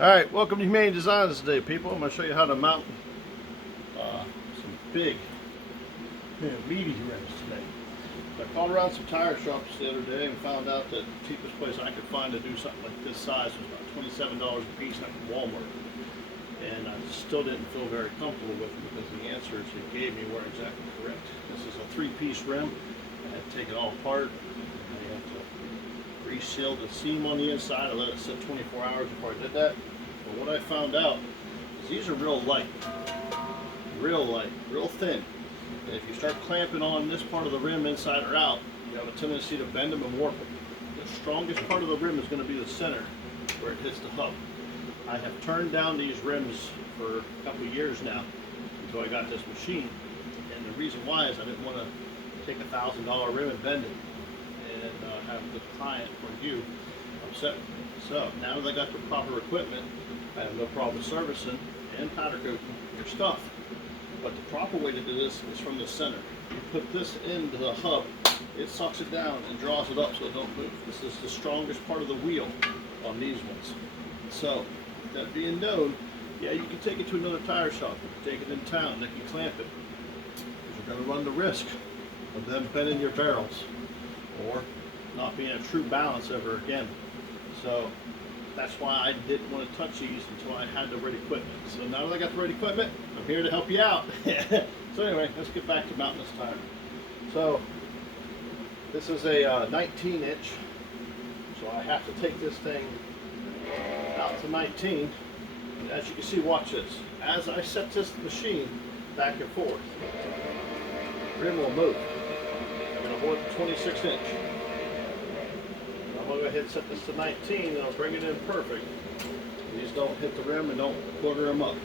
Alright, welcome to Humane Designs today, people. I'm going to show you how to mount some big, meaty rims today. So I called around some tire shops the other day and found out that the cheapest place I could find to do something like this size was about $27 a piece at Walmart. And I still didn't feel very comfortable with them because the answers it gave me weren't exactly correct. This is a 3-piece rim. I had to take it all apart. I had to reseal the seam on the inside. I let it sit 24 hours before I did that. But what I found out is these are real light, real thin. And if you start clamping on this part of the rim inside or out, you have a tendency to bend them and warp them. The strongest part of the rim is going to be the center where it hits the hub. I have turned down these rims for a couple of years now until I got this machine. And the reason why is I didn't want to take $1,000 rim and bend it and have the client or you upset with me. So now that I got the proper equipment, I have no problem servicing and powder coating your stuff. But the proper way to do this is from the center. You put this into the hub, it sucks it down and draws it up so it don't move. This is the strongest part of the wheel on these ones. So, that being known, yeah, you can take it to another tire shop. You can take it in town, they can clamp it. Because you're going to run the risk of them bending your barrels or not being a true balance ever again. So that's why I didn't want to touch these until I had the right equipment. So now that I got the right equipment, I'm here to help you out. So anyway, let's get back to mounting this tire. So this is a 19-inch. So I have to take this thing out to 19. And as you can see, watch this. As I set this machine back and forth, the rim will move. I'm going to hold it 26-inch. I'm going to go ahead and set this to 19 and I'll bring it in perfect. These don't hit the rim and don't quarter them up.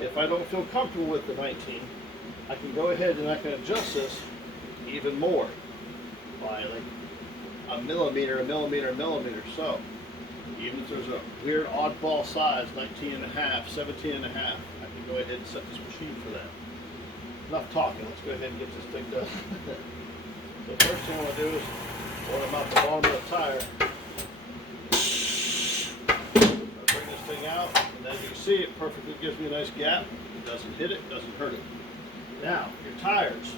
If I don't feel comfortable with the 19, I can go ahead and I can adjust this even more by like a millimeter. So even if there's a weird oddball size, 19 and a half, 17 and a half, I can go ahead and set this machine for that. Enough talking, let's go ahead and get this thing done. The first thing I want to do is when I'm out the bottom of the tire, I bring this thing out, and as you can see, it perfectly gives me a nice gap. It doesn't hit it, doesn't hurt it. Now, your tires.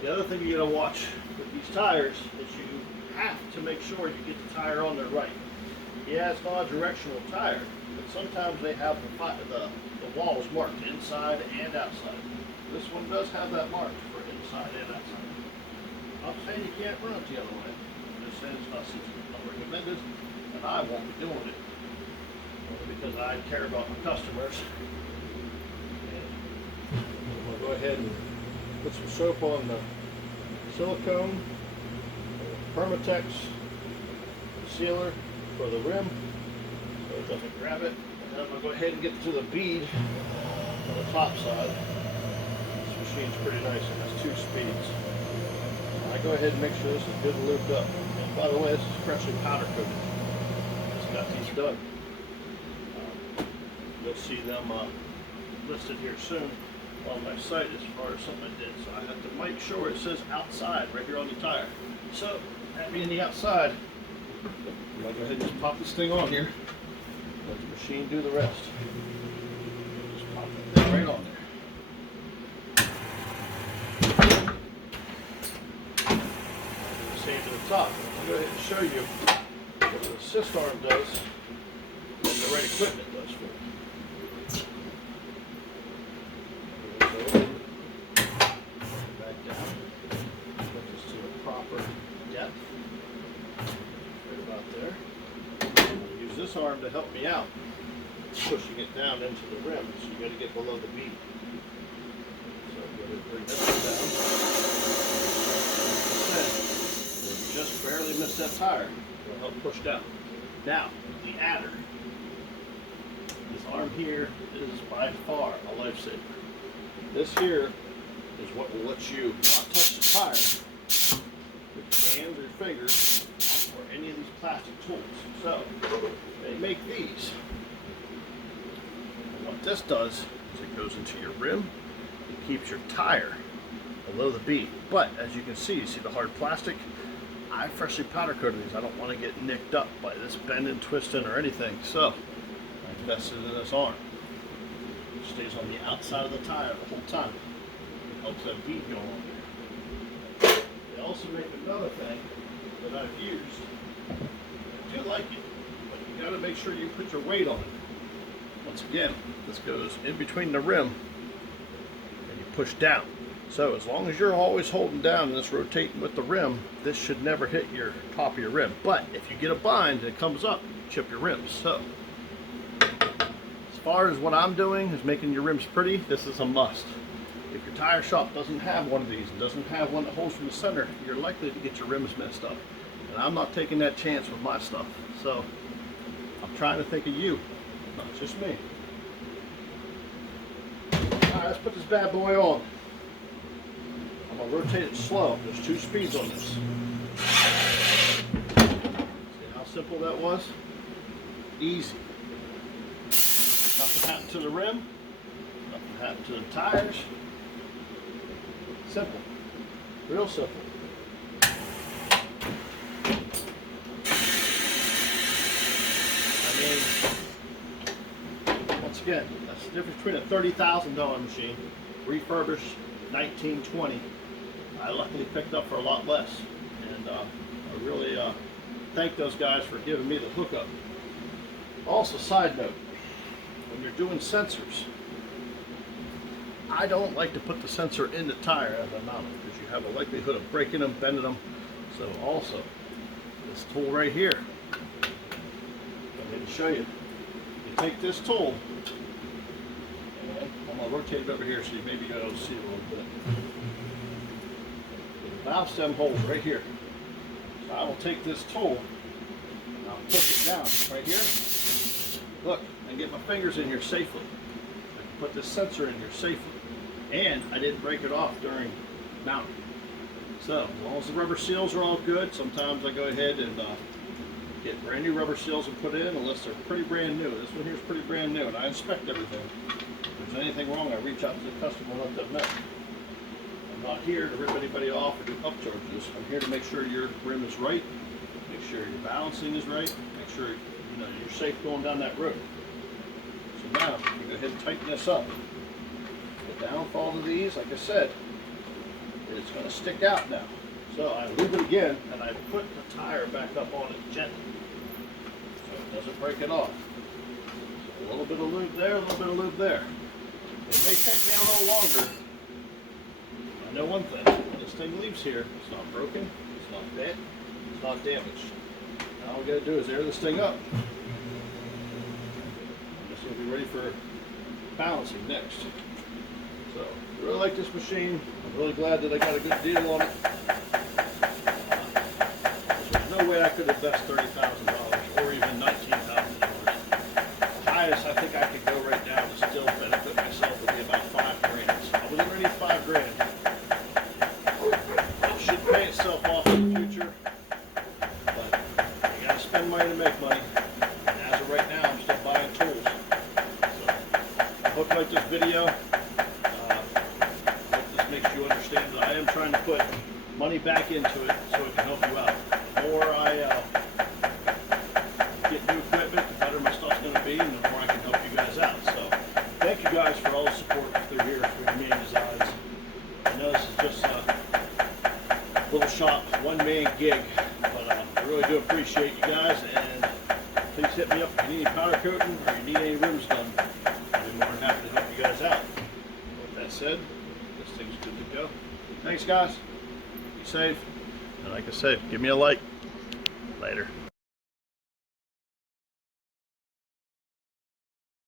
The other thing you got to watch with these tires is you have to make sure you get the tire on there right. Yeah, it's not a directional tire, but sometimes they have the walls marked inside and outside. This one does have that marked for inside and outside. I'm saying you can't run it the other way. I'm just saying it's not recommended, and I won't be doing it because I care about my customers. And I'm going to go ahead and put some soap on the silicone, Permatex sealer for the rim so it doesn't grab it. And then I'm going to go ahead and get to the bead on the top side. This machine's pretty nice. It has 2 speeds. I go ahead and make sure this is good and lubed up. And by the way, this is freshly powder coated. Just got these done. You'll see them listed here soon on my site as far as something I did. So I have to make sure it says outside right here on the tire. So that being the outside, I'm going to go ahead and just pop this thing on here. Let the machine do the rest. Just pop that thing right on there. To the top. I'll go ahead and show you what the assist arm does and the right equipment does for it. Back down. Put this to the proper depth. Right about there. I'll use this arm to help me out, pushing it down into the rim. So you got to get below the bead. So I'm going to bring this one down. Just barely missed that tire. It'll help push down. Now, the adder. This arm here is by far a lifesaver. This here is what will let you not touch the tire with your hands or your fingers or any of these plastic tools. So, they make these. And what this does is it goes into your rim. It keeps your tire below the bead. But as you can see, you see the hard plastic? I freshly powder coated these. I don't want to get nicked up by this bending, twisting, or anything. So invested in this arm. It stays on the outside of the tire the whole time. It helps that bead go on there. They also make another thing that I've used. I do like it, but you got to make sure you put your weight on it. Once again, this goes in between the rim and you push down. So as long as you're always holding down and it's rotating with the rim, this should never hit your top of your rim. But if you get a bind and it comes up, chip your rims. So as far as what I'm doing is making your rims pretty, this is a must. If your tire shop doesn't have one of these and doesn't have one that holds from the center, you're likely to get your rims messed up. And I'm not taking that chance with my stuff. So I'm trying to think of you, not just me. Alright, let's put this bad boy on. I'm going to rotate it slow. There's 2 speeds on this. See how simple that was? Easy. Nothing happened to the rim. Nothing happened to the tires. Simple. Real simple. I mean, once again, that's the difference between a $30,000 machine, refurbished 1920. I luckily picked up for a lot less. And I really thank those guys for giving me the hookup. Also, side note, when you're doing sensors, I don't like to put the sensor in the tire as I mount it because you have a likelihood of breaking them, bending them. So also, this tool right here, I'm going to show you. You take this tool, and I'm going to rotate it over here so you maybe you'll be able to see it a little bit. The valve stem holes right here. So I will take this tool, and I'll push it down right here. Look, and get my fingers in here safely. I can put this sensor in here safely. And I didn't break it off during mounting. So, as long as the rubber seals are all good, sometimes I go ahead and get brand new rubber seals and put in, unless they're pretty brand new. This one here is pretty brand new, and I inspect everything. If there's anything wrong, I reach out to the customer and let them know. I'm not here to rip anybody off or do upcharges. I'm here to make sure your rim is right, make sure your balancing is right, make sure you're safe going down that road. So now, you go ahead and tighten this up. The downfall of these, like I said, it's going to stick out now. So I lube it again, and I put the tire back up on it gently, so it doesn't break it off. So a little bit of lube there, a little bit of lube there. It may take me a little longer. I know one thing, when this thing leaves here, it's not broken, it's not bent, it's not damaged. Now all we got to do is air this thing up. This will be ready for balancing next. So, I really like this machine. I'm really glad that I got a good deal on it. There's no way I could invest $30,000 or even $19,000. The highest I think I could go right now to still benefit myself would be about $5,000. So I wasn't ready for $5,000. It should pay itself off in the future, but you got to spend money to make money. And as of right now, I'm still buying tools. So I hope you like this video. Makes you understand that I am trying to put money back into it so it can help you out. The more I get new equipment, the better my stuff's going to be, and the more I can help you guys out. So thank you guys for all the support through here through Main Designs. I know this is just a little shop, one-man gig, but I really do appreciate you guys, and please hit me up if you need any powder coating or you need any rims done. I'll be more than happy to help you guys out. With that said, thing's good to go. Thanks guys. Be safe. And like I said, give me a like. Later.